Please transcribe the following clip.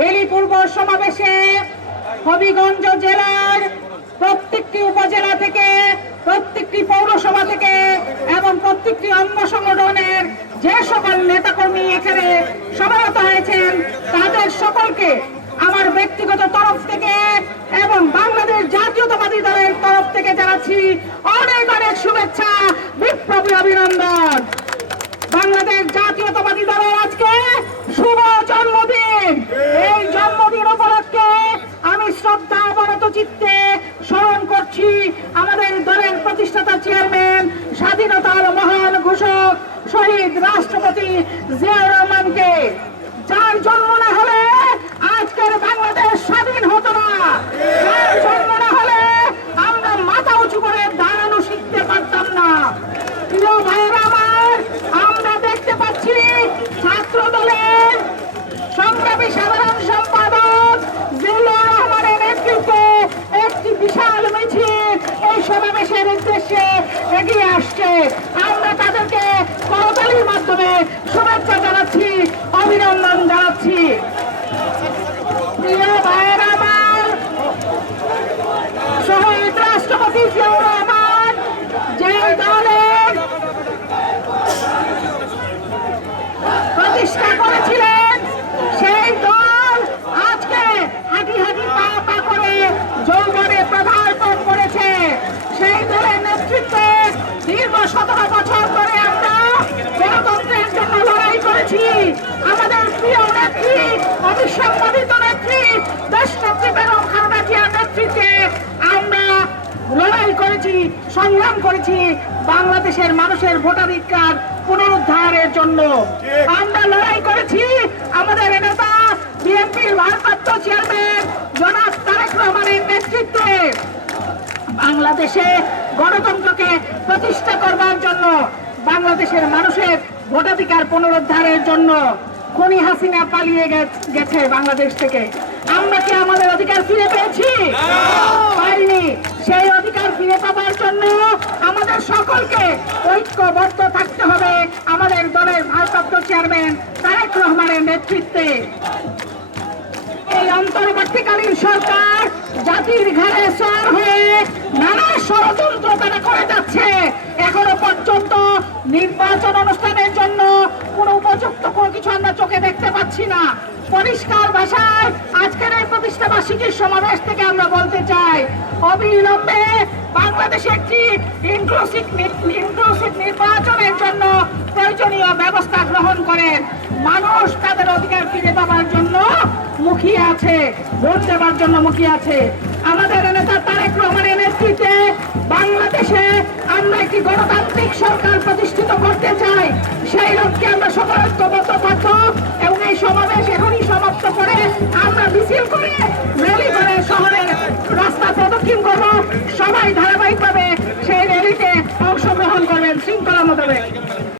Rally পূর্ব সমাবেশে হবিগঞ্জ জেলার প্রত্যেকটি উপজেলা থেকে, প্রত্যেকটি পৌরসভা থেকে এবং প্রত্যেকটি অঙ্গ সংগঠনের যে সকল নেতাকর্মী এখানে সমাগত হয়েছেন, তাদের সকলকে আমার ব্যক্তিগত তরফ থেকে এবং বাংলাদেশ জাতীয়তাবাদী দলের তরফ থেকে জানাচ্ছি অনেক অনেক শুভেচ্ছা, বিপ্লবী অভিনন্দন। স্মরণ আমাদের দলের প্রতিষ্ঠাতা চেয়ারম্যান, স্বাধীনতার মহান ঘোষক, শহীদ রাষ্ট্রপতি জিয়া রহমানকে। যার জন্ম না হলে আজকের বাংলাদেশ স্বাধীন হতো না যার জন্ম না হলে আমরা মাথা উঁচু করে দাঁড়ানো শিখতে পারতাম না প্রিয় ভাইয়েরা আমার আমরা দেখতে পাচ্ছি ছাত্র দলের সংগ্রামী সাধারণ সম্পাদক জিল্লুর রহমানের নেতৃত্বে একটি বিশাল মিছিল এই সমাবেশের উদ্দেশ্যে এগিয়ে আসছে আমরা তাদেরকে করতালির মাধ্যমে শুভেচ্ছা জানাচ্ছি অভিনন্দন জানাচ্ছি প্রিয় ভাইয়েরা আমার শহীদ রাষ্ট্রপতি জিয়াউর রহমান যে দলের প্রতিষ্ঠা করেছিলেন সেই দল আজকে হাঁটি হাঁটি পা পা করে যৌবনে পদার্পণ করেছে সেই দলের নেতৃত্বে দীর্ঘ সতেরো বছর ধরে আমরা গণতন্ত্রের জন্য লড়াই করেছি আমাদের প্রিয় নেত্রী অবিসম্বাদিত নেত্রী দেশনেত্রী বেগম খালেদা জিয়ার নেতৃত্বে আমরা লড়াই করেছি সংগ্রাম করেছি বাংলাদেশের মানুষের ভোটাধিকার পুনরুদ্ধারের জন্য। আমরা লড়াই করেছি আমাদের নেতা বিএনপির ভারপ্রাপ্ত চেয়ারম্যান জনাব তারেক রহমানের নেতৃত্বে। বাংলাদেশে গণতন্ত্রকে প্রতিষ্ঠা করবার জন্য বাংলাদেশের মানুষের ভোটাধিকার পুনরুদ্ধারের জন্য খনি হাসিনা পালিয়ে গেছে বাংলাদেশ থেকে। আমরা কি আমাদের অধিকার ফিরে পেয়েছি? পাইনি। সেই অধিকার ফিরে পাবার ঐক্যবদ্ধ থাকতে হবে আমাদের দলের ভারপ্রাপ্ত চেয়ারম্যান তারেক রহমানের নেতৃত্বে। এই অন্তর্বর্তীকালীন সরকার জাতির ঘাড়ে সর হয়ে নানা ষড়যন্ত্র তারা করে যাচ্ছে। এখনও পর্যন্ত নির্বাচন অনুষ্ঠানের জন্য কোনো উপযুক্ত কোনো কিছু আমরা চোখে দেখতে পাচ্ছি না। পরিষ্কার ভাষায় আজকের এই প্রতিষ্ঠা বার্ষিকীর সমাবেশ থেকে আমরা বলতে চাই, অবিলম্বে বাংলাদেশে একটি ইনক্লুসিভ ইনক্লুসিভ নির্বাচনের জন্য প্রয়োজনীয় ব্যবস্থা গ্রহণ করেন মানুষ তাদের অধিকার ফিরে পাওয়ার জন্য মুখিয়ে আছে, ভোট দেওয়ার জন্য মুখিয়ে আছে। আমাদের নেতা তারেক রহমানের নেতৃত্বে বাংলাদেশে আমরা একটি গণতান্ত্রিক সরকার প্রতিষ্ঠিত করতে চাই। সেই লক্ষ্যে আমরা সকল ঐক্যবদ্ধ থাকব। সবাই ধারাবাহিকভাবে সেই র্যালিতে অংশগ্রহণ করবেন শৃঙ্খলা মোতাবেক